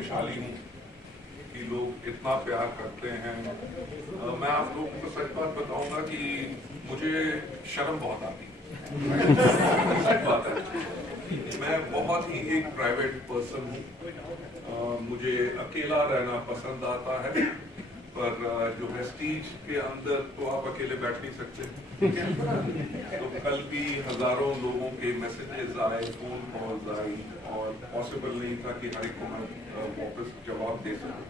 भाग्यशाली हूँ कि लोग इतना प्यार करते हैं। मैं आप लोगों को सच बात बताऊंगा कि मुझे शर्म बहुत आती है। सच बात है, मैं बहुत ही एक प्राइवेट पर्सन हूँ। मुझे अकेला रहना पसंद आता है, पर जो वेस्टीज के अंदर तो आप अकेले बैठ नहीं सकते, ठीक है। तो कल भी हजारों लोगों के मैसेजेस आए, फोन कॉल्स आई, और पॉसिबल नहीं था कि हर एक को मैं वापस जवाब दे सकूं।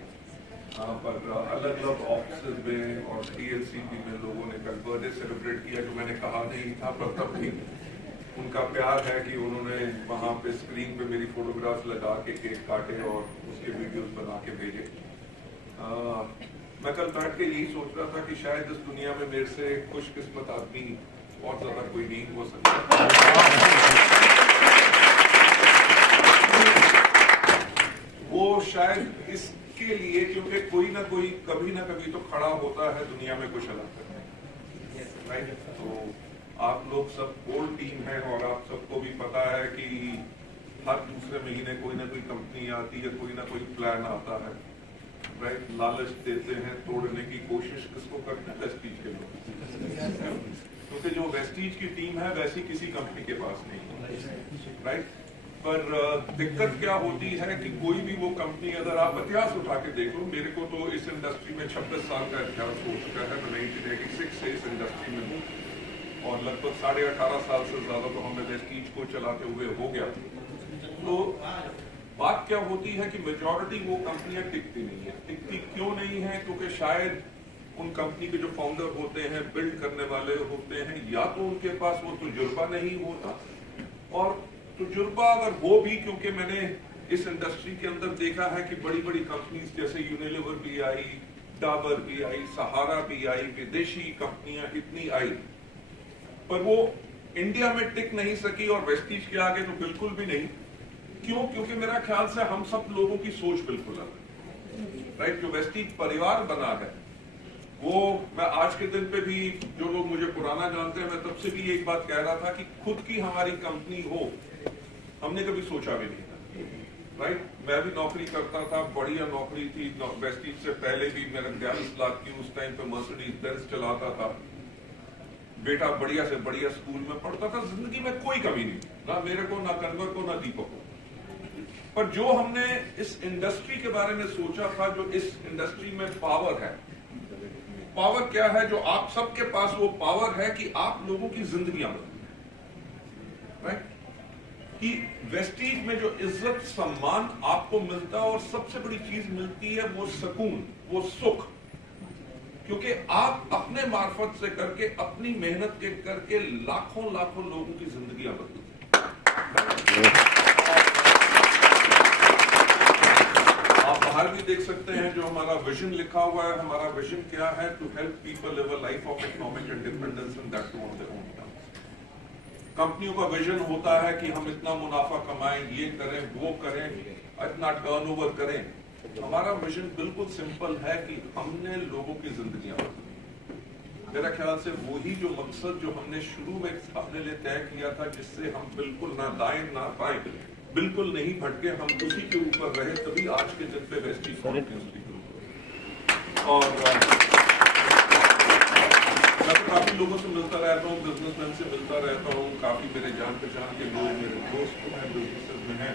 पर अलग अलग ऑफिस में और TLCP में लोगों ने कल बर्थडे सेलिब्रेट किया, जो मैंने कहा नहीं था, पर तब भी उनका प्यार है कि उन्होंने वहां पे स्क्रीन पे मेरी फोटोग्राफ्स लगा के केक काटे और उसके वीडियोस बना के भेजे। मैं कल बैठ के यही सोच रहा था कि शायद इस दुनिया में मेरे से खुशकिस्मत आदमी और ज्यादा कोई नहीं हो सकता। वो शायद इसके लिए क्योंकि कोई ना कोई कभी ना कभी तो खड़ा होता है दुनिया में कुछ अलग करने, राइट। तो आप लोग सब गोल्ड टीम है और आप सबको भी पता है कि हर दूसरे महीने कोई ना कोई कंपनी आती है, कोई ना कोई प्लान आता है, राइट। लालच देते हैं, तोड़ने की कोशिश किसको करते हैं? वेस्टीज के लोग, क्योंकि जो वेस्टीज की टीम है वैसी किसी कंपनी के पास नहीं है, राइट। पर दिक्कत क्या होती है कि कोई भी वो कंपनी, अगर आप इतिहास उठा के देख लो, मेरे को तो इस इंडस्ट्री में 26 साल का इतिहास हो चुका है। मैं 1986 से इस इंडस्ट्री में हूँ और लगभग 18.5 साल से ज्यादा तो हमें वेस्टीज को चलाते हुए हो गया। तो बात क्या होती है कि मेजॉरिटी वो कंपनियां टिकती नहीं है। टिकती क्यों नहीं है? क्योंकि शायद उन कंपनी के जो फाउंडर होते हैं, बिल्ड करने वाले होते हैं, या तो उनके पास वो तजुर्बा नहीं होता, और तजुर्बा अगर हो भी, क्योंकि मैंने इस इंडस्ट्री के अंदर देखा है कि बड़ी बड़ी कंपनीज जैसे यूनिलीवर भी आई, डाबर भी आई, सहारा भी आई, विदेशी कंपनियां इतनी आई, पर वो इंडिया में टिक नहीं सकी और वेस्टीज के आगे तो बिल्कुल भी नहीं। क्यों? क्योंकि मेरा ख्याल से हम सब लोगों की सोच बिल्कुल अलग, राइट। जो वेस्टीज परिवार बना है वो, मैं आज के दिन पे भी, जो लोग मुझे पुराना जानते हैं, मैं तब से भी एक बात कह रहा था कि खुद की हमारी कंपनी हो, हमने कभी सोचा भी नहीं था, राइट। मैं भी नौकरी करता था, बढ़िया नौकरी थी। वेस्टीज से पहले भी मेरा 42 लाख की उस टाइम पे मर्सिडीज बेंज चलाता था। बेटा बढ़िया से बढ़िया स्कूल में पढ़ता था। जिंदगी में कोई कमी नहीं, ना मेरे को, ना कन्वर को, ना दीपक को। पर जो हमने इस इंडस्ट्री के बारे में सोचा था, जो इस इंडस्ट्री में पावर है, पावर क्या है? जो आप सबके पास वो पावर है कि आप लोगों की जिंदगियां बदलें, राइट। कि वेस्टीज में जो इज्जत सम्मान आपको मिलता है, और सबसे बड़ी चीज मिलती है, वो सुकून, वो सुख, क्योंकि आप अपने मार्फत से करके, अपनी मेहनत के करके लाखों लाखों लोगों की जिंदगियां बदलते। आप बाहर भी देख सकते हैं जो हमारा विजन लिखा हुआ है। हमारा विजन क्या है? To help people live a life of economic independence and that too on their own terms. कंपनियों का विजन होता है कि हम इतना मुनाफा कमाएं, ये करें, वो करें, इतना टर्नओवर करें। हमारा विजन बिल्कुल सिंपल है कि हमने लोगों की जिंदगियां बदली। मेरा ख्याल से वही जो मकसद जो हमने शुरू में अपने लिए तय किया था, जिससे हम बिल्कुल ना दाएं ना बाएं, बिल्कुल नहीं भटके, हम उसी के ऊपर रहे, तभी आज के दिन पे वेस्टीज और मैं तो काफी लोगों से मिलता रहता हूँ, बिजनेसमैन से मिलता रहता हूँ, काफी मेरे जान पहचान के लोग मेरे दोस्त हैं, बिजनेस में हैं,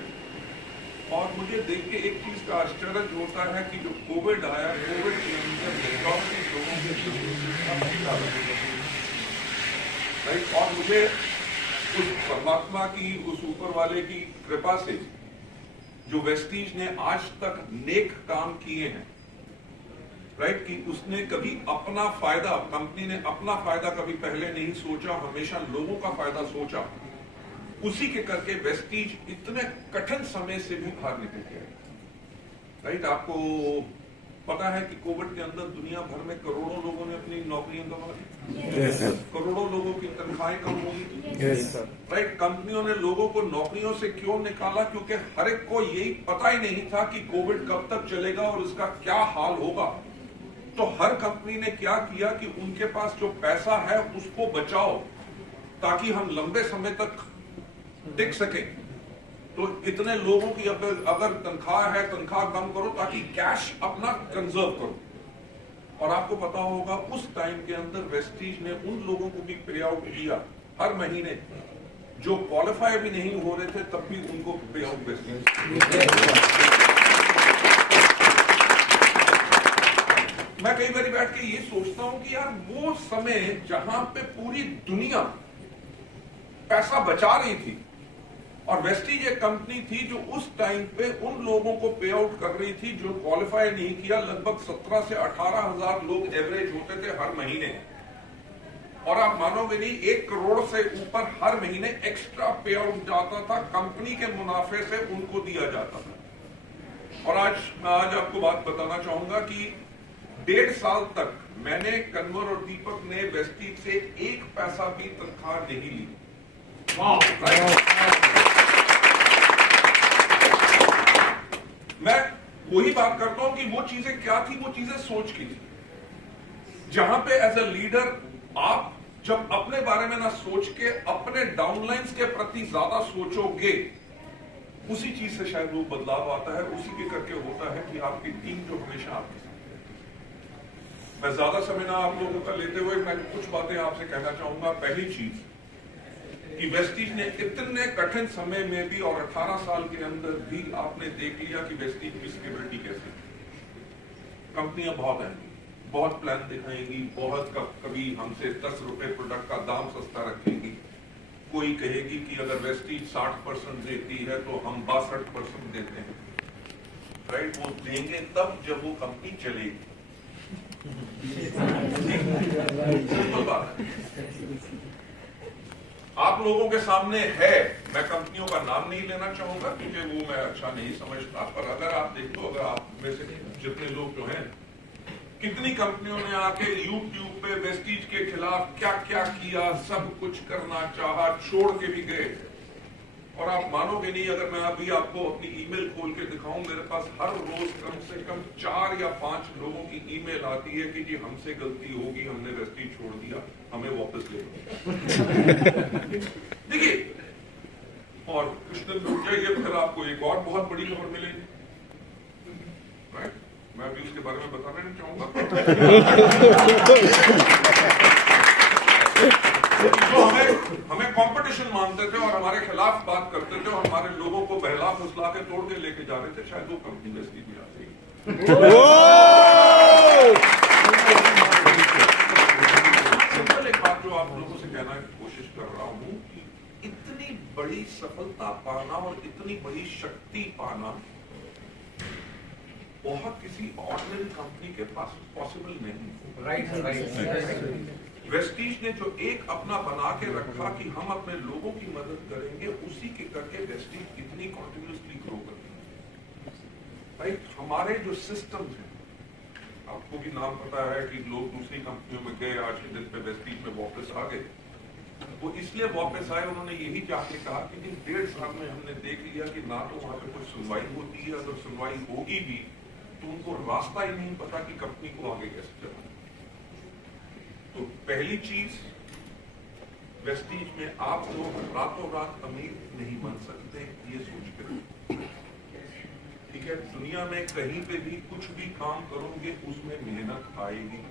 और मुझे देख के एक चीज का आश्चर्य होता है कि जो कोविड आया, कोविड के अंदर मेजॉरिटी लोगों के, राइट। और मुझे उस परमात्मा की, उस ऊपर वाले की कृपा से जो वेस्टीज ने आज तक नेक काम किए हैं, राइट, कि उसने कभी अपना फायदा, कंपनी ने अपना फायदा कभी पहले नहीं सोचा, हमेशा लोगों का फायदा सोचा, उसी के करके वेस्टीज इतने कठिन समय से भी बाहर निकल गया, राइट। आपको पता है कि कोविड के अंदर दुनिया भर में करोड़ों लोगों ने अपनी नौकरियां गंवा दी, करोड़ों लोगों की तनख्वाहें कम हो गई, राइट। कंपनियों ने लोगों को नौकरियों से क्यों निकाला? क्योंकि हर एक को यही पता ही नहीं था कि कोविड कब तक चलेगा और इसका क्या हाल होगा। तो हर कंपनी ने क्या किया कि उनके पास जो पैसा है उसको बचाओ, ताकि हम लंबे समय तक टिक सके। तो इतने लोगों की अगर तनख्वाह है, तनख्वाह कम करो ताकि कैश अपना कंजर्व करो। और आपको पता होगा उस टाइम के अंदर वेस्टीज ने उन लोगों को भी पे आउट दिया हर महीने जो क्वालिफाई भी नहीं हो रहे थे, तब भी उनको पे आउट वेस्टीज। मैं कई बार बैठ के ये सोचता हूं कि यार वो समय जहां पे पूरी दुनिया पैसा बचा रही थी और वेस्टीज एक कंपनी थी जो उस टाइम पे उन लोगों को पे आउट कर रही थी जो क्वालिफाई नहीं किया। लगभग 17 से 18,000 लोग एवरेज होते थे हर महीने, और आप मानोगे नहीं 1 करोड़ से ऊपर हर महीने एक्स्ट्रा पे आउट जाता था, कंपनी के मुनाफे से उनको दिया जाता था। और आज आपको बात बताना चाहूंगा कि 1.5 साल तक मैंने कन्वर और दीपक ने वेस्टीज से 1 पैसा भी तनख्वाह नहीं ली। मैं वही बात करता हूं कि वो चीजें क्या थी, वो चीजें सोच की थी, जहां पे एज अ लीडर आप जब अपने बारे में ना सोच के अपने डाउनलाइंस के प्रति ज्यादा सोचोगे, उसी चीज से शायद वो बदलाव आता है। उसी के करके होता है कि आपकी टीम जो हमेशा आपके साथ है। मैं ज्यादा समय ना आप लोगों का लेते हुए मैं कुछ बातें आपसे कहना चाहूंगा। पहली चीज कि वेस्टीज ने इतने कठिन समय में भी और 18 साल के अंदर भी आपने देख लिया कि वेस्टीज की स्टेबिलिटी कैसे। कंपनियां बहुत आएंगी, बहुत प्लान दिखाएंगी, बहुत कभी हमसे 10 रुपए प्रोडक्ट का दाम सस्ता रखेंगी। कोई कहेगी कि अगर वेस्टीज 60% देती है तो हम 62% देते हैं, राइट। वो देंगे तब जब वो कंपनी चलेगी। सिंपल बात है। आप लोगों के सामने है, मैं कंपनियों का नाम नहीं लेना चाहूंगा क्योंकि वो मैं अच्छा नहीं समझता, पर अगर आप देखो, अगर आप में से जितने लोग जो हैं, कितनी कंपनियों ने आके YouTube पे वेस्टीज के खिलाफ क्या क्या किया, सब कुछ करना चाहा, छोड़ के भी गए। और आप मानोगे नहीं, अगर मैं अभी आपको अपनी ईमेल खोल के दिखाऊं, मेरे पास हर रोज कम से कम 4 या 5 लोगों की ईमेल आती है कि जी हमसे गलती होगी, हमने वेस्टीज छोड़ दिया, हमें वापस ले लो। देखिए, और कुछ दिन रुक जाइए, फिर आपको एक और बहुत बड़ी खबर मिलेगी, राइट। मैं अभी उसके बारे में बताना नहीं चाहूंगा। तो हमें कंपटीशन मानते थे और हमारे खिलाफ बात करते थे और हमारे लोगों को बहला फुसला के तोड़ के लेके जा रहे थे, शायद वो कंपनी वेस्टीज भी आ गई। सिंपल एक बात जो आप लोगों से कहना की कोशिश कर रहा हूं कि इतनी बड़ी सफलता पाना और इतनी बड़ी शक्ति पाना बहुत किसी ऑर्डिनरी कंपनी के पास पॉसिबल नहीं। राइट। वेस्टीज ने जो एक अपना बना के रखा कि हम अपने लोगों की मदद करेंगे, उसी के करके वेस्टीज इतनी कॉन्टिन्यूसली ग्रो करती है। राइट। हमारे जो सिस्टम है, आपको भी नाम पता है कि लोग दूसरी कंपनियों में गए, आज के दिन पे वेस्टीज में वापस आ गए। वो इसलिए वापस आए, उन्होंने यही जाके कहा कि 1.5 साल में हमने देख लिया कि ना तो वहां पे कोई सुनवाई होती है, अगर सुनवाई होगी भी तो उनको रास्ता ही नहीं पता कि कंपनी को आगे कैसे चलाना। तो पहली चीज, वेस्टीज में आप लोग रातों रात अमीर नहीं बन सकते, ये सोच कर, ठीक है। दुनिया में कहीं पे भी कुछ भी काम करोगे उसमें मेहनत आएगी,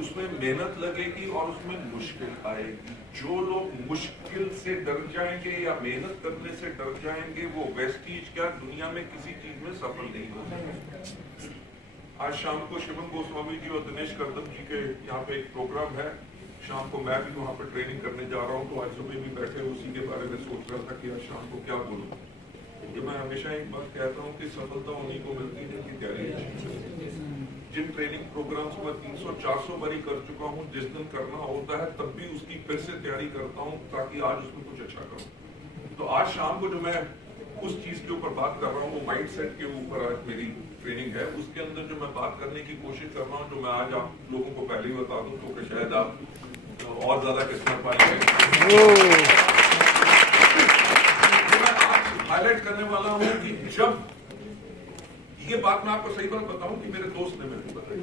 उसमें मेहनत लगेगी और उसमें मुश्किल आएगी। जो लोग मुश्किल से डर जाएंगे या मेहनत करने से डर जाएंगे, वो वेस्टीज क्या दुनिया में किसी चीज में सफल नहीं हो सकते। आज शाम को शिवम गोस्वामी जी और दिनेश कर्दम जी के यहाँ पे एक प्रोग्राम है, शाम को मैं भी वहाँ पे ट्रेनिंग करने जा रहा हूँ। तो आज सुबह भी बैठे उसी के बारे में सोच रहा था कि आज शाम को क्या बोलूँ। ये मैं हमेशा एक बात कहता हूँ कि सफलता उन्हीं को मिलती है जिनकी तैयारी। जिन ट्रेनिंग प्रोग्राम्स में 300-400 बारी कर चुका हूँ, जिस दिन करना होता है तब भी उसकी फिर से तैयारी करता हूँ ताकि आज उसमें कुछ अच्छा करूँ। तो आज शाम को जो मैं उस चीज के ऊपर बात कर रहा हूँ, वो माइंडसेट के ऊपर आज मेरी ट्रेनिंग है। उसके अंदर जो मैं बात करने की कोशिश कर रहा हूँ, जो मैं आज आप लोगों को पहले ही बता दूं तो शायद आप और ज्यादा किस्मत पाएंगे। मैं आज हाईलाइट करने वाला हूँ कि जब ये बात मैं आपको सही बात बताऊं कि मेरे दोस्त ने मेरे को बताई,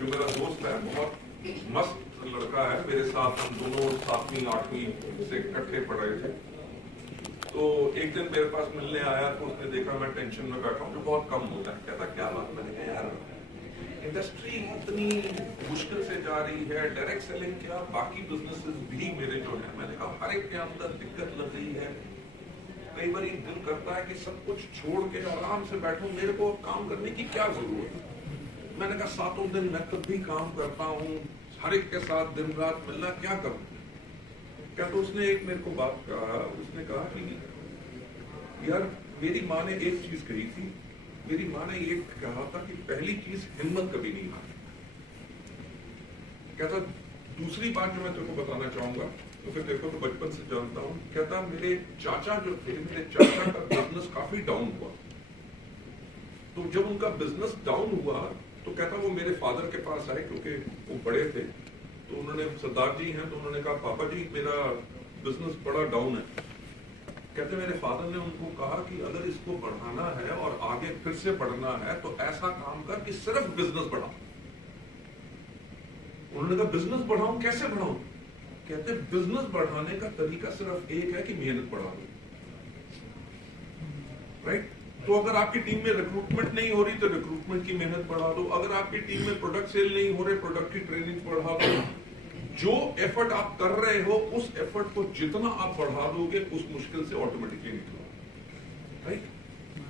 जो मेरा दोस्त है, बहुत मस्त लड़का है, मेरे साथ हम दोनों 7वीं 8वीं से इकट्ठे पढ़े थे। तो एक दिन मेरे पास मिलने आया तो उसने देखा मैं टेंशन में बैठा हूँ, जो बहुत कम होता है। कहता क्या बात? मैंने कहा यार इंडस्ट्री इतनी मुश्किल से जा रही है, डायरेक्ट सेलिंग क्या बाकी बिजनेसेस भी मेरे जो है, मैंने कहा हर एक के अंदर दिक्कत लग रही है। कई बार दिल करता है कि सब कुछ छोड़ के आराम से बैठूं, मेरे को काम करने की क्या जरूरत है। मैंने कहा 7 दिन मैं तब भी काम करता हूँ, हर एक के साथ दिन रात मिलना, क्या करूं? क्या तो उसने एक मेरे को बात कहा, उसने कहा कि यार मेरी माँ ने एक चीज कही थी, मेरी माँ ने ये कहा था कि पहली चीज हिम्मत कभी नहीं हारनी। कहता दूसरी बात जो मैं तेरे को बताना चाहूंगा, तो फिर देखो तो बचपन से जानता हूँ, कहता मेरे चाचा जो थे, मेरे चाचा का बिजनेस काफी डाउन हुआ। तो जब उनका बिजनेस डाउन हुआ तो कहता वो मेरे फादर के पास आए, क्योंकि वो बड़े थे। तो उन्होंने, सरदार जी हैं, तो उन्होंने कहा पापा जी मेरा बिजनेस बड़ा डाउन है। कहते मेरे फादर ने उनको कहा कि अगर इसको बढ़ाना है और आगे फिर से बढ़ना है तो ऐसा काम कर कि सिर्फ बिजनेस बढ़ाओ। उन्होंने कहा बिजनेस बढ़ाऊं, कैसे बढ़ाऊं? कहते बिजनेस बढ़ाने का तरीका सिर्फ एक है कि मेहनत बढ़ा दो। राइट? तो अगर आपकी टीम में रिक्रूटमेंट नहीं हो रही तो रिक्रूटमेंट की मेहनत बढ़ा दो। अगर आपकी टीम में प्रोडक्ट सेल नहीं हो रहे, प्रोडक्ट की ट्रेनिंग बढ़ा दो। जो एफर्ट आप कर रहे हो उस एफर्ट को जितना आप बढ़ा दोगे उस मुश्किल से ऑटोमेटिकली निकलो। Right?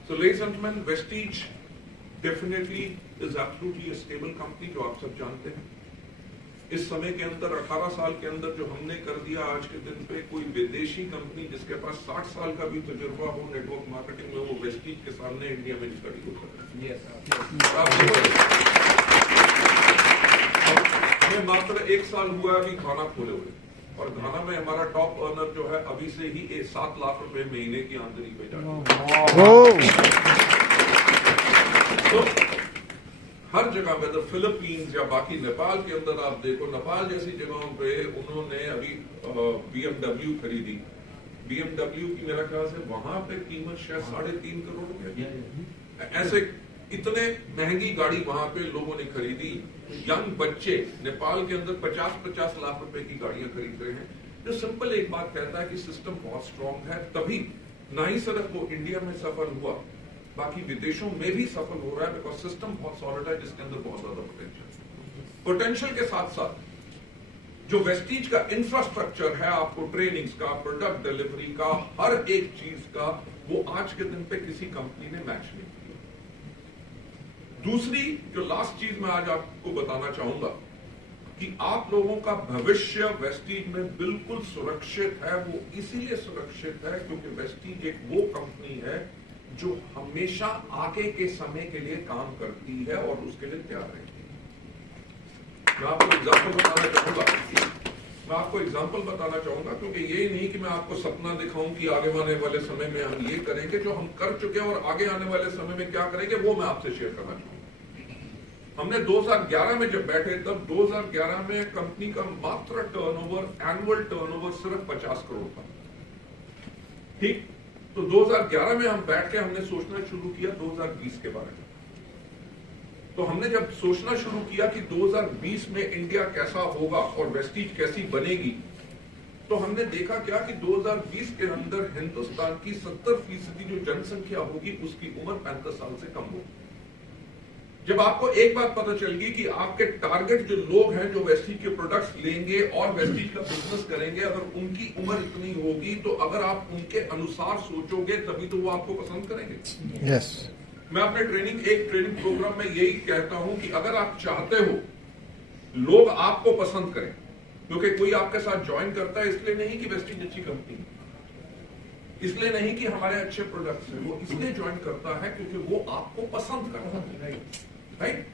So ladies and gentleman, Vestige definitely is absolutely a stable company, जो आप सब जानते हैं। इस समय के अंदर 18 साल के अंदर जो हमने कर दिया, आज के दिन पे कोई विदेशी कंपनी जिसके पास 60 साल का भी तजुर्बा हो नेटवर्क मार्केटिंग में, वो वेस्टीज के सामने इंडिया में खड़ी हो सकती है। हमें मात्र 1 साल हुआ अभी घाना खोले हुए, और घाना में हमारा टॉप अर्नर जो है अभी से ही 7 लाख रुपए महीने की आमदनी पे जाती है। तो हर जगह में, फिलीपींस या बाकी नेपाल के अंदर आप देखो, नेपाल जैसी जगहों पे उन्होंने अभी BMW खरीदी। BMW की मेरा ख्याल से वहां पे कीमत शायद 3.5 करोड़ रुपए। ऐसे इतने महंगी गाड़ी वहां पे लोगों ने खरीदी। यंग बच्चे नेपाल के अंदर 50-50 लाख रुपए की गाड़ियां खरीद रहे हैं। जो सिंपल एक बात कहता है कि सिस्टम बहुत स्ट्रांग है, तभी ना ही सिर्फ वो इंडिया में सफल हुआ, बाकी विदेशों में भी सफल हो रहा है, बिकॉज सिस्टम बहुत सॉलिड है जिसके अंदर बहुत ज्यादा पोटेंशियल के साथ साथ जो वेस्टीज का इंफ्रास्ट्रक्चर है, आपको ट्रेनिंग्स का, प्रोडक्ट डिलीवरी का, हर एक चीज का, वो आज के दिन पे किसी कंपनी ने मैच नहीं किया। दूसरी जो लास्ट चीज मैं आज आपको बताना चाहूंगा कि आप लोगों का भविष्य वेस्टीज में बिल्कुल सुरक्षित है। वो इसीलिए सुरक्षित है क्योंकि वेस्टीज एक वो कंपनी है जो हमेशा आगे के समय के लिए काम करती है और उसके लिए तैयार रहती है। मैं आपको एग्जाम्पल बताना चाहूंगा, क्योंकि ये नहीं कि मैं आपको सपना दिखाऊं कि आगे आने वाले समय में हम ये करेंगे। जो हम कर चुके हैं और आगे आने वाले समय में क्या करेंगे वो मैं आपसे शेयर करना चाहूंगा। हमने 2011 में जब बैठे, तब 2011 में कंपनी का मात्र टर्नओवर, एनुअल टर्नओवर सिर्फ 50 करोड़ था। ठीक? तो 2011 में हम बैठ के हमने सोचना शुरू किया 2020 के बारे में। तो हमने जब सोचना शुरू किया कि 2020 में इंडिया कैसा होगा और वेस्टीज कैसी बनेगी, तो हमने देखा क्या कि 2020 के अंदर हिंदुस्तान की 70% जो जनसंख्या होगी उसकी उम्र 35 साल से कम होगी। जब आपको एक बात पता चल गई कि आपके टारगेट जो लोग हैं जो वेस्टीज के प्रोडक्ट्स लेंगे और वेस्टीज का बिजनेस करेंगे, अगर उनकी उम्र इतनी होगी तो अगर आप उनके अनुसार सोचोगे तभी तो वो आपको पसंद करेंगे। यस। मैं अपने एक ट्रेनिंग प्रोग्राम में यही कहता हूं कि अगर आप चाहते हो लोग आपको पसंद करें, क्योंकि कोई आपके साथ ज्वाइन करता है इसलिए नहीं कि वेस्टीज अच्छी कंपनी, इसलिए नहीं कि हमारे अच्छे प्रोडक्ट्स हैं, वो इसलिए ज्वाइन करता है क्योंकि वो आपको पसंद करता है। राइट?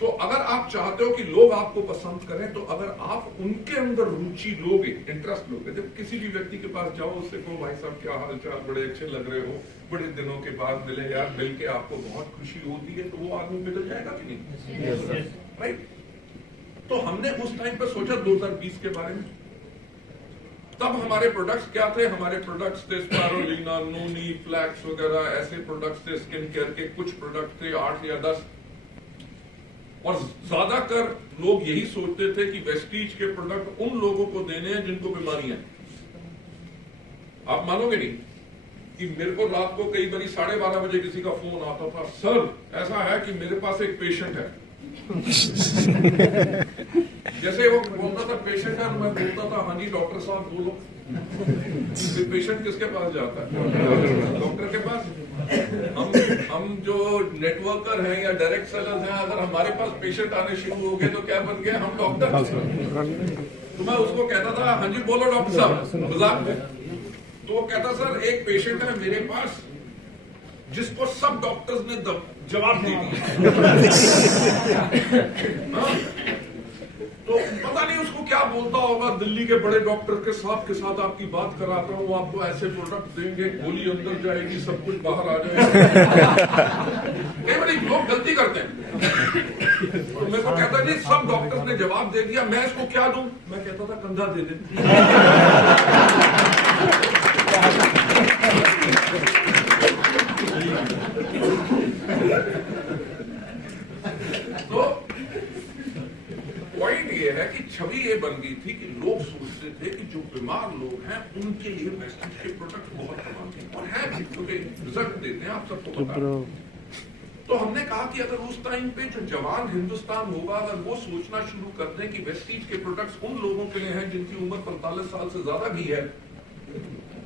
तो अगर आप चाहते हो कि लोग आपको पसंद करें, तो अगर आप उनके अंदर रुचि लोगे, इंटरेस्ट लोगे, जब किसी भी व्यक्ति के पास जाओ, उससे कहो भाई साहब क्या हाल चाल, बड़े अच्छे लग रहे हो, बड़े दिनों के बाद मिले यार, मिल के आपको बहुत खुशी होती है, तो वो आदमी बदल जाएगा कि नहीं? राइट? तो हमने उस टाइम पर सोचा 2020 के बारे में। तब हमारे प्रोडक्ट्स क्या थे? हमारे प्रोडक्ट्स थे स्पारुलिना, नोनी, फ्लैक्स वगैरह, ऐसे प्रोडक्ट्स थे। स्किन केयर के कुछ प्रोडक्ट थे, 8 या 10, और ज्यादातर लोग यही सोचते थे कि वेस्टीज के प्रोडक्ट उन लोगों को देने हैं जिनको बीमारियां हैं। आप मानोगे नहीं, कि मेरे को रात को कई बार 12:30 बजे किसी का फोन आता था, सर ऐसा है कि मेरे पास एक पेशेंट है। जैसे वो बोलता था पेशेंट है, मैं बोलता था हाँ जी डॉक्टर साहब बोलो। पेशेंट किसके पास जाता है? डॉक्टर के पास। हम जो नेटवर्कर हैं या डायरेक्ट सेलर्स हैं, अगर हमारे पास पेशेंट आने शुरू हो गए तो क्या बन गए हम? डॉक्टर। तो मैं उसको कहता था हाँ जी बोलो डॉक्टर साहब, मजाक में। तो वो कहता सर एक पेशेंट है मेरे पास जिसको सब डॉक्टर्स ने जवाब दे दिया। तो पता नहीं उसको क्या बोलता होगा, दिल्ली के बड़े डॉक्टर के साथ आपकी बात कराता हूँ, आपको ऐसे प्रोडक्ट देंगे, गोली अंदर जाएगी, सब कुछ बाहर आ जाएगा। कई बार लोग गलती करते हैं। तो मेरे को कहता जी सब डॉक्टर्स ने जवाब दे दिया, मैं इसको क्या दूं? मैं कहता था कंधा दे दे। तो पॉइंट ये है कि छवि ये बन गई थी कि लोग सोचते थे कि जो बीमार लोग हैं उनके लिए वेस्टेज के प्रोडक्ट बहुत कमाल हैं और है भी, क्योंकि रिजल्ट देते हैं, आप सबको पता है। तो हमने कहा कि अगर उस टाइम पे जो जवान हिंदुस्तान होगा, अगर वो सोचना शुरू कर दें कि वेस्टीज के प्रोडक्ट्स उन लोगों के लिए हैं जिनकी उम्र 45 साल से ज्यादा भी है,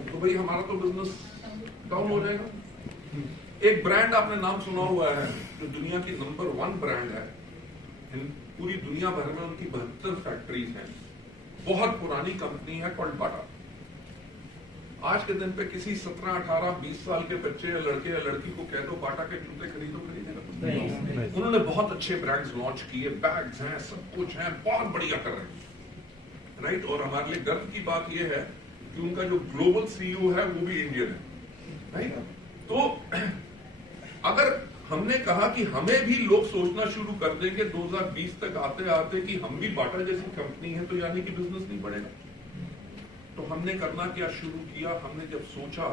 तो भाई हमारा तो बिजनेस डाउन हो जाएगा। एक ब्रांड आपने नाम सुना हुआ है जो दुनिया की नंबर 1 ब्रांड है, पूरी दुनिया भर में उनकी 72 फैक्ट्रीज हैं, बहुत पुरानी कंपनी है कॉल्ड बाटा। आज के दिन पे किसी 17, 18, 20 साल के बच्चे या लड़के या लड़की को कह दो बाटा के जूते खरीदेगा? उन्होंने बहुत अच्छे ब्रांड्स लॉन्च किए, बैग्स हैं, सब कुछ है, बहुत बढ़िया कर रहे हैं, राइट। और हमारे लिए गर्व की बात यह है कि उनका जो ग्लोबल सीईओ है वो भी इंडियन है, राइट। तो अगर हमने कहा कि हमें भी लोग सोचना शुरू कर देंगे 2020 तक आते आते कि हम भी बाटा जैसी कंपनी है, तो यानी कि बिजनेस नहीं बढ़ेगा। तो हमने करना क्या शुरू किया, हमने जब सोचा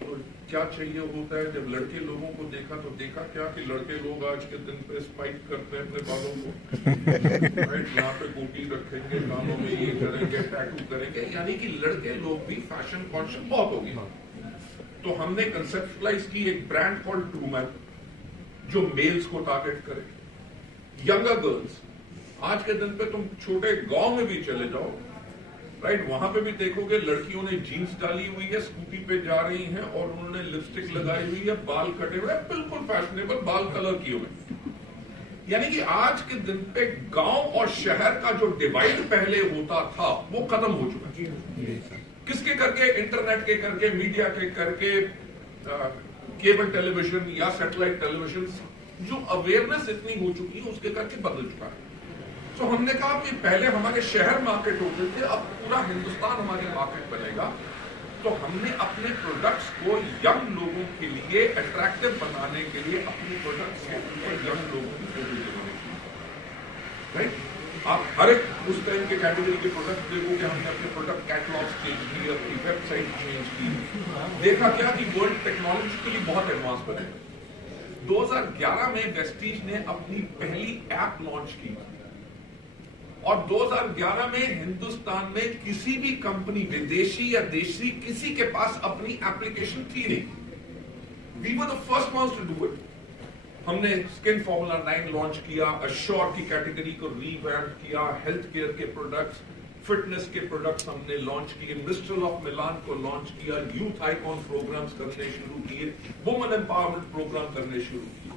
तो क्या चाहिए होता है, जब लड़के लोगों को देखा तो देखा क्या कि लड़के लोग आज के दिन पे स्पाइक करते हैं अपने बालों को, राइट, यहाँ पे गोटी रखेंगे, कानों में ये करेंगे, टैटू करेंगे, यानी कि लड़के लोग भी फैशन कॉन्शियस बहुत हो गए। तो हमने कंसेप्चुलाइज की एक ब्रांड कॉल्ड ट्रूमैन जो मेल्स को टारगेट करे, यंगर गर्ल्स। आज के दिन पे तुम छोटे गांव में भी चले जाओ, राइट, वहां पे भी देखोगे लड़कियों ने जीन्स डाली हुई है, स्कूटी पे जा रही हैं और उन्होंने लिपस्टिक लगाई हुई है, बाल कटे हुए, बिल्कुल फैशनेबल बाल कलर किए हुए। यानी कि आज के दिन पे गांव और शहर का जो डिवाइड पहले होता था वो खत्म हो चुका है। किसके करके? इंटरनेट के करके, मीडिया के करके, केबल टेलीविजन या सैटेलाइट टेलीविजन, जो अवेयरनेस इतनी हो चुकी है उसके करके बदल चुका है। तो हमने कहा कि पहले हमारे शहर मार्केट होते थे, अब पूरा हिंदुस्तान हमारी मार्केट बनेगा। तो हमने अपने प्रोडक्ट्स को यंग लोगों के लिए अट्रैक्टिव बनाने के लिए अपने प्रोडक्ट्स के ऊपर यंग लोगों की फोटो लगाने, राइट। आप हर एक उस टाइम के कैटेगरी के प्रोडक्ट देखोगे, हमने अपने प्रोडक्ट कैटलॉग चेंज की, अपनी वेबसाइट चेंज की, देखा क्या कि वर्ल्ड टेक्नोलॉजिकली बहुत एडवांस बने। 2011 में वेस्टीज ने अपनी पहली ऐप लॉन्च की और 2011 में हिंदुस्तान में किसी भी कंपनी, विदेशी या देशी, किसी के पास अपनी एप्लीकेशन थी नहीं। We were the first ones to do it. हमने स्किन फॉर्मूला 9 लॉन्च किया, अश्योर की कैटेगरी को रीवैम्प किया, हेल्थ केयर के प्रोडक्ट्स, फिटनेस के प्रोडक्ट्स हमने लॉन्च किए, मिस्ट्रल ऑफ मिलान को लॉन्च किया, यूथ आइकॉन प्रोग्राम्स करने शुरू किए, वुमेन एम्पावरमेंट प्रोग्राम करने शुरू किए।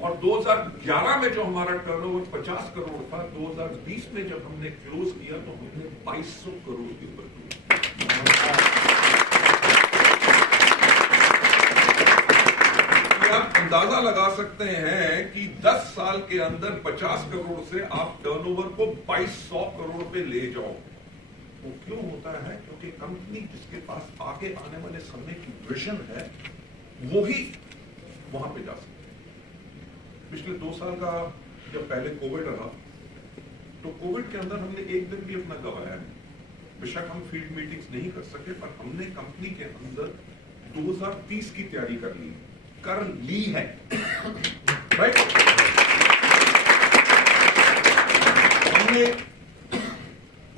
और 2011 में जो हमारा टर्नओवर 50 करोड़ था, 2020 में जब हमने क्लोज किया तो हमने 2200 करोड़ के ऊपर। आप अंदाजा लगा सकते हैं कि 10 साल के अंदर 50 करोड़ से आप टर्नओवर को 2200 करोड़ पे ले जाओ। वो क्यों होता है? क्योंकि कंपनी जिसके पास आगे आने वाले समय की विजन है वो ही वहां पे जा सकते। पिछले 2 साल का जब पहले कोविड रहा तो कोविड के अंदर हमने एक दिन भी अपना गवाया नहीं। बेशक हम फील्ड मीटिंग्स नहीं कर सके, पर हमने कंपनी के अंदर 2030 की तैयारी कर ली है, राइट। हमने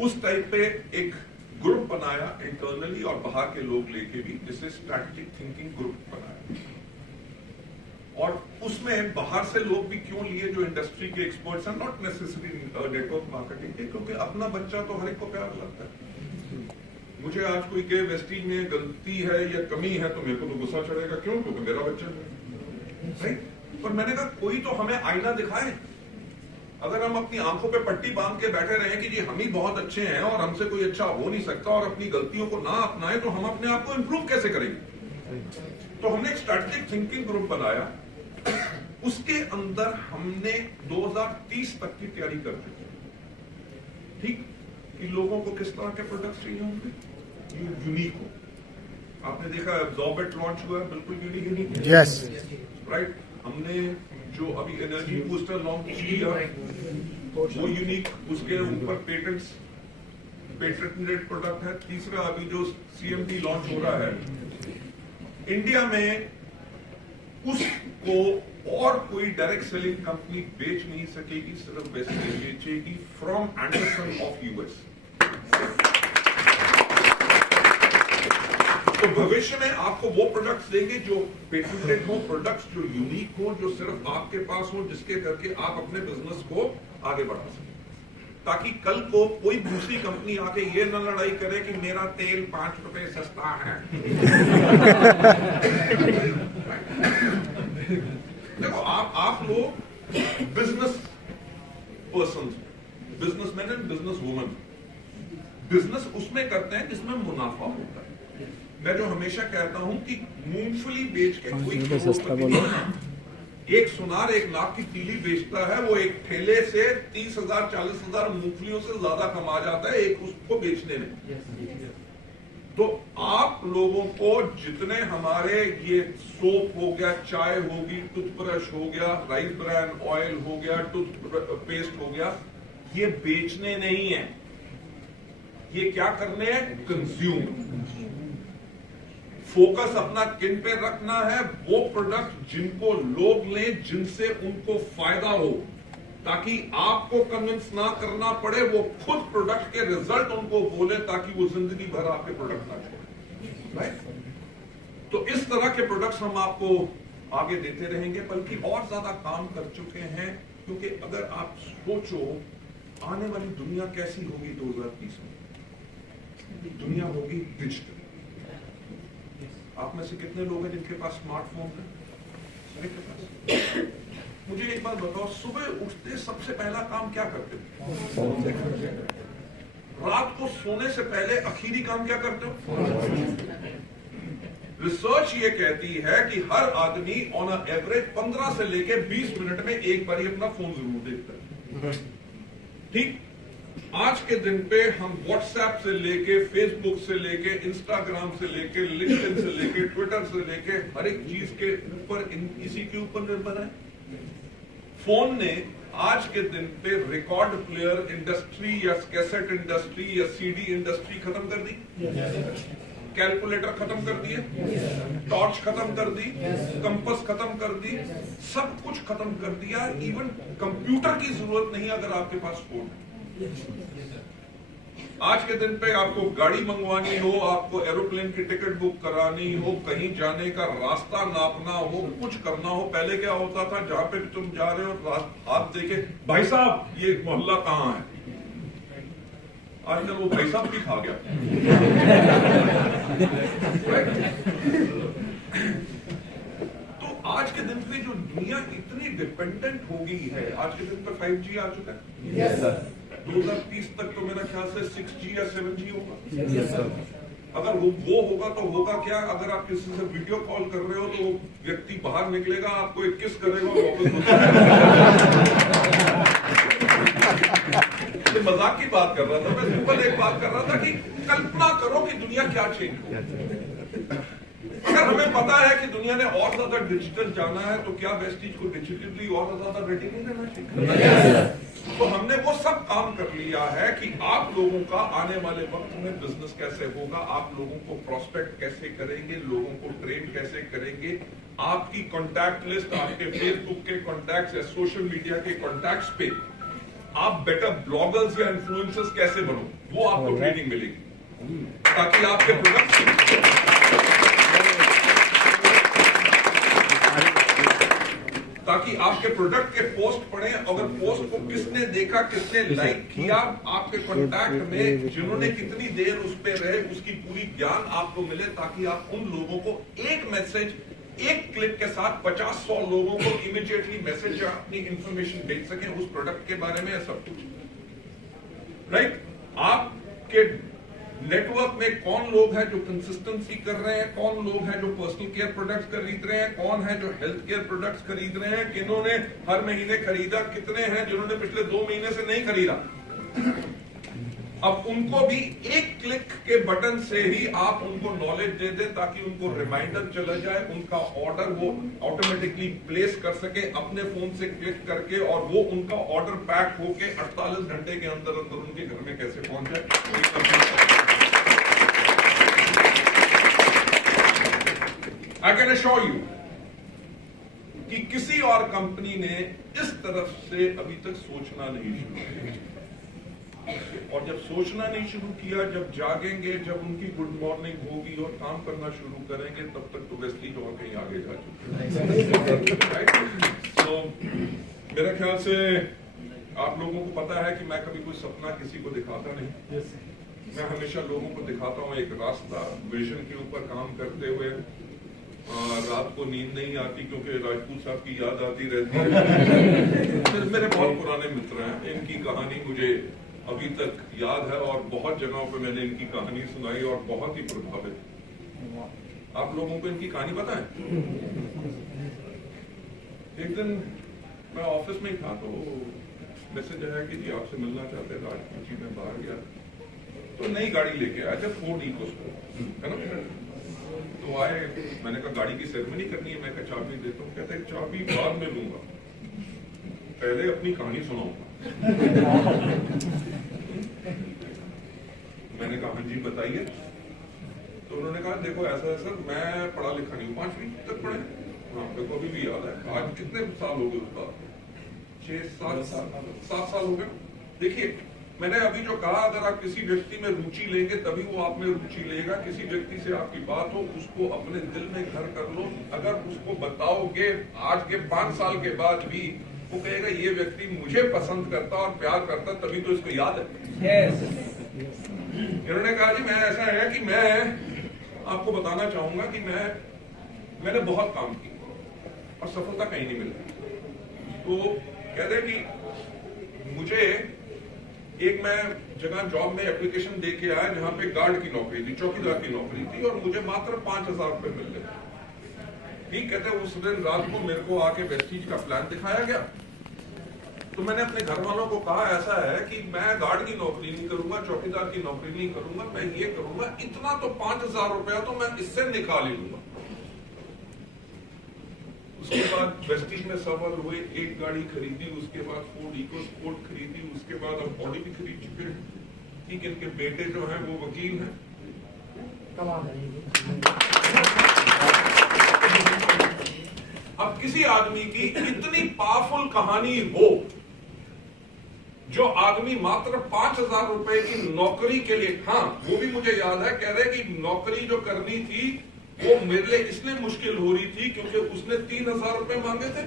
उस टाइप पे एक ग्रुप बनाया इंटरनली और बाहर के लोग लेके भी, जिसे स्ट्रैटेजिक थिंकिंग ग्रुप बनाया। और उसमें बाहर से लोग भी क्यों लिए, जो इंडस्ट्री के एक्सपर्ट्स हैं, नॉट नेसेसरी नेटवर्क मार्केटिंग के, क्योंकि अपना बच्चा तो हर एक को प्यार लगता है। मुझे आज कोई कहे वेस्टीज में गलती है या कमी है तो मेरे को तो गुस्सा चढ़ेगा, क्यों? क्योंकि मेरा बच्चा है, राइट? पर मैंने कहा कोई तो हमें आईना दिखाए। अगर हम अपनी आंखों पे पट्टी बांध के बैठे रहे कि जी हम ही बहुत अच्छे हैं और हमसे कोई अच्छा हो नहीं सकता, और अपनी गलतियों को ना अपनाए, तो हम अपने आप को इंप्रूव कैसे करेंगे? तो हमने एक स्ट्रैटेजिक थिंकिंग ग्रुप बनाया। उसके अंदर हमने 2030 तक की तैयारी कर दी, ठीक, कि लोगों को किस तरह के प्रोडक्ट्स चाहिए होंगे, यूनिक हो। आपने देखा एब्जॉर्बेट लॉन्च हुआ है, बिल्कुल यूनिक है, यस, राइट। हमने जो अभी एनर्जी बूस्टर लॉन्च किया वो यूनिक, उसके ऊपर पेटेंटेड प्रोडक्ट है। तीसरा अभी जो CMD लॉन्च हो रहा है इंडिया में, उसको और कोई डायरेक्ट सेलिंग कंपनी बेच नहीं सकेगी, सिर्फ वेस्टेज बेचेगी, फ्रॉम एंडरसन ऑफ US। तो भविष्य में आपको वो प्रोडक्ट्स देंगे जो पेटेंटेड हो, प्रोडक्ट्स जो यूनिक हो, जो सिर्फ आपके पास हो, जिसके करके आप अपने बिजनेस को आगे बढ़ा सकें, ताकि कल को कोई दूसरी कंपनी आके ये न लड़ाई करे कि मेरा तेल 5 रुपए सस्ता है। देखो आप लोग business person, businessman and business woman, business उसमें करते हैं जिसमें मुनाफा होता है। मैं जो हमेशा कहता हूं कि मूंगफली बेच के कोई एक सुनार 1 लाख की तीली बेचता है, वो एक ठेले से 30,000 40,000 मूंगफलियों से ज्यादा कमा जाता है एक उसको बेचने में। तो आप लोगों को जितने हमारे ये सोप हो गया, चाय होगी, टूथब्रश हो गया, राइस ब्रान ऑयल हो गया, टूथपेस्ट हो गया, ये बेचने नहीं है, ये क्या करने हैं? कंज्यूम। फोकस अपना किन पे रखना है? वो प्रोडक्ट जिनको लोग लें, जिनसे उनको फायदा हो, ताकि आपको कन्विंस ना करना पड़े, वो खुद प्रोडक्ट के रिजल्ट उनको बोले, ताकि वो जिंदगी भर आपके प्रोडक्ट ना छोड़े, राइट? तो इस तरह के प्रोडक्ट्स हम आपको आगे देते रहेंगे, बल्कि और ज्यादा काम कर चुके हैं, क्योंकि अगर आप सोचो आने वाली दुनिया कैसी होगी 2030 में, दुनिया होगी डिजिटल। आप में से कितने लोग हैं जिनके पास स्मार्टफोन है? मुझे एक बात बताओ, सुबह उठते सबसे पहला काम क्या करते हो? रात को सोने से पहले आखिरी काम क्या करते हो? रिसर्च ये कहती है कि हर आदमी ऑन एवरेज 15 से लेके 20 मिनट में एक बार अपना फोन जरूर देखता है, ठीक? आज के दिन पे हम व्हाट्सएप से लेके, फेसबुक से लेके, इंस्टाग्राम से लेके, लिंक्डइन से लेके, ट्विटर से लेके, हर एक चीज के ऊपर इसी के ऊपर निर्भर है। फोन ने आज के दिन पे रिकॉर्ड प्लेयर इंडस्ट्री या कैसेट इंडस्ट्री या CD इंडस्ट्री खत्म कर दी, कैलकुलेटर खत्म कर दिए, टॉर्च खत्म कर दी, कंपास खत्म कर दी, सब कुछ खत्म कर दिया। इवन कंप्यूटर की जरूरत नहीं अगर आपके पास फोन है। आज के दिन पे आपको गाड़ी मंगवानी हो, आपको एरोप्लेन की टिकट बुक करानी हो, कहीं जाने का रास्ता नापना हो, कुछ करना हो, पहले क्या होता था, जहां पे तुम जा रहे हो हाथ देके, भाई साहब ये मोहल्ला कहाँ है? आजकल वो भाई साहब भी खा गया। तो आज के दिन पे जो दुनिया इतनी डिपेंडेंट हो गई है, आज के दिन पे 5G आ चुका है। Yes sir. 2030 तक तो मेरा ख्याल से 6G या 7G होगा। Yes sir. अगर वो होगा तो होगा क्या? अगर आप किसी से वीडियो कॉल कर रहे हो तो वो व्यक्ति बाहर निकलेगा, आपको एक किस करेगा, वापस मजाक की बात कर रहा था मैं, सिंपल एक बात कर रहा था कि कल्पना करो कि दुनिया क्या चेंज हो। अगर हमें पता है कि दुनिया ने और ज्यादा डिजिटल जाना है, तो क्या वेस्टीज को डिजिटली और ज्यादा रेडी नहीं करना चाहिए? तो हमने वो सब काम कर लिया है कि आप लोगों का आने वाले वक्त में बिजनेस कैसे होगा, आप लोगों को प्रोस्पेक्ट कैसे करेंगे, लोगों को ट्रेन कैसे करेंगे, आपकी कॉन्टैक्ट लिस्ट, आपके फेसबुक के कॉन्टैक्ट्स या सोशल मीडिया के कॉन्टैक्ट्स पे आप बेटर ब्लॉगर्स या इन्फ्लुएंसर्स कैसे बनो, वो आपको ट्रेनिंग मिलेगी। ताकि आपके प्रोडक्ट के पोस्ट पढ़े। अगर पोस्ट को किसने देखा, किसने लाइक किया, आपके कॉन्टैक्ट में जिन्होंने कितनी देर उस पे रहे, उसकी पूरी ज्ञान आपको मिले, ताकि आप उन लोगों को एक मैसेज, एक क्लिक के साथ 50-100 लोगों को इमीडिएटली मैसेज या अपनी इंफॉर्मेशन भेज सकें उस प्रोडक्ट के बारे में, सब कुछ। राइट? आपके नेटवर्क में कौन लोग हैं जो कंसिस्टेंसी कर रहे हैं, कौन लोग हैं जो पर्सनल केयर प्रोडक्ट्स खरीद रहे हैं, कौन है जो हेल्थ केयर प्रोडक्ट्स खरीद रहे हैं, किन्होंने हर महीने खरीदा, कितने हैं जिन्होंने पिछले 2 महीने से नहीं खरीदा। अब उनको भी एक क्लिक के बटन से ही आप उनको नॉलेज दे दें, ताकि उनको रिमाइंडर चला जाए, उनका ऑर्डर वो ऑटोमेटिकली प्लेस कर सके अपने फोन से क्लिक करके, और वो उनका ऑर्डर पैक होके 48 घंटे के अंदर अंदर उनके घर में कैसे पहुंच जाए। I can assure you कि किसी और कंपनी ने इस तरफ से अभी तक सोचना नहीं शुरू किया, और जब सोचना नहीं शुरू किया, जब जागेंगे, जब उनकी गुड मॉर्निंग होगी और काम करना शुरू करेंगे, तब तक तो वेस्टलीज और कहीं आगे जा चुके हैं। तो मेरे ख्याल से आप लोगों को पता है कि मैं कभी कोई सपना किसी को दिखाता नहीं। मैं हमेशा लोगों को दिखाता हूँ एक रास्ता, विजन के ऊपर काम करते हुए। रात को नींद नहीं आती क्योंकि राजपूत साहब की याद आती रहती है। मेरे बहुत पुराने मित्र हैं, इनकी कहानी मुझे अभी तक याद है, और बहुत जगहों पे मैंने इनकी कहानी सुनाई और बहुत ही प्रभावित। आप लोगों को इनकी कहानी पता है? एक दिन मैं ऑफिस में ही था, तो मैसेज आया कि जी आपसे मिलना चाहते हैं राजपूत जी। मैं बाहर गया तो नई गाड़ी लेके आया, जब फोर्ड इकोस्पोर्ट है ना। तो आए, मैंने कहा गाड़ी की सेरेमनी करनी है, मैं कहा चाबी देता हूँ। कहते हैं चाबी बाद में लूंगा, पहले अपनी कहानी सुनाऊंगा। मैंने कहा हाँ जी बताइए। तो उन्होंने कहा देखो ऐसा है सर, मैं पढ़ा लिखा नहीं हूँ, 5वीं तक पढ़े, आपको कभी भी याद है। आज कितने साल हो गए उसका? 7 साल हो गए। देखिए मैंने अभी जो कहा, अगर आप किसी व्यक्ति में रुचि लेंगे तभी वो आप में रुचि लेगा। किसी व्यक्ति से आपकी बात हो, उसको अपने दिल में घर कर लो। अगर उसको बताओगे आज के 5 साल के बाद भी, वो कहेगा ये व्यक्ति मुझे पसंद करता और प्यार करता, तभी तो इसको याद है। इन्होंने कहा जी मैं ऐसा है कि मैं आपको बताना चाहूंगा कि मैंने बहुत काम किया और सफलता कहीं नहीं मिली। तो कहते कि मुझे एक मैं जगह जॉब में एप्लीकेशन दे के आया जहां पे गार्ड की नौकरी थी, चौकीदार की नौकरी थी, और मुझे मात्र 5,000 रुपए मिल रहे। ठीक कहते उस दिन रात को मेरे को आके वेस्टीज का प्लान दिखाया गया। तो मैंने अपने घर वालों को कहा ऐसा है कि मैं गार्ड की नौकरी नहीं करूंगा, चौकीदार की नौकरी नहीं करूंगा, मैं ये करूंगा, इतना तो 5,000 रुपया तो मैं इससे निकाल ही लूंगा। उसके बाद वेस्टीज में सफल हुए, एक गाड़ी खरीदी, उसके बाद फोर्ड इकोस्पोर्ट खरीदी, उसके बाद अब बॉडी भी खरीद चुके हैं। ठीक, इनके बेटे जो हैं वो वकील हैं। अब किसी आदमी की इतनी पावरफुल कहानी हो, जो आदमी मात्र 5,000 रुपए की नौकरी के लिए, हाँ वो भी मुझे याद है, कह रहे कि नौकरी जो करनी थी वो मेरे लिए इसलिए मुश्किल हो रही थी क्योंकि उसने 3,000 रुपए मांगे थे।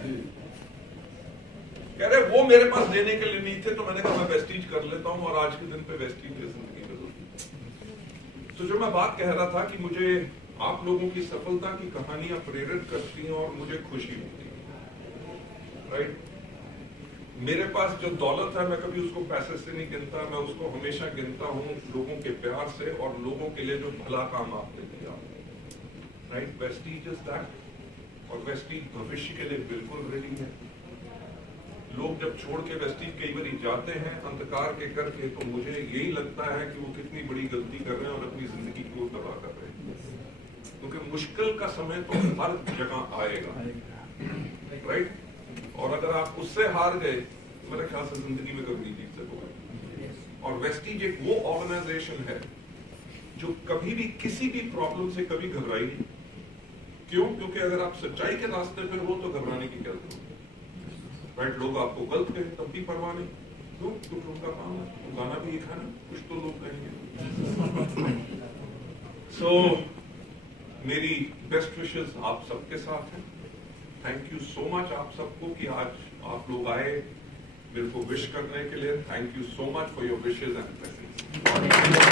कह रहे वो मेरे पास देने के लिए नहीं थे, तो मैंने कहा मैं वेस्टीज कर लेता हूं, और आज के दिन पे वेस्टीज मेरी जिंदगी में। तो जो मैं बात कह रहा था कि मुझे आप लोगों की सफलता की कहानियां प्रेरित करती हैं और मुझे खुशी होती है। राइट? मेरे पास जो दौलत है मैं कभी उसको पैसे से नहीं गिनता, मैं उसको हमेशा गिनता हूं लोगों के प्यार से और लोगों के लिए जो भला काम आपने किया। राइट? वेस्टीज इज दैट, और वेस्टीज भविष्य के लिए बिल्कुल रेडी है। लोग जब छोड़ के वेस्टीज कई बार जाते हैं अंधकार के करके, तो मुझे यही लगता है कि वो कितनी बड़ी गलती कर रहे हैं और अपनी जिंदगी को तबाह कर रहे हैं, क्योंकि मुश्किल का समय तो हर जगह आएगा। राइट? और अगर आप उससे हार गए तो मेरे ख्याल से जिंदगी में कभी नहीं जीत सकोगे। और वेस्टीज एक वो ऑर्गेनाइजेशन है जो कभी भी किसी भी प्रॉब्लम से कभी घबराई नहीं। क्यों? क्योंकि अगर आप सच्चाई के रास्ते पर हो तो घबराने की क्या जरूरत है। राइट? लोग आपको गलत कहें तब भी परवाह नहीं, तो कुछ उनका काम है, तो गाना भी एक है ना, कुछ तो लोग कहेंगे। सो मेरी बेस्ट विशेस आप सबके साथ हैं। थैंक यू सो मच आप सबको कि आज आप लोग आए मेरे को विश करने के लिए। Thank you so much for your wishes and blessings.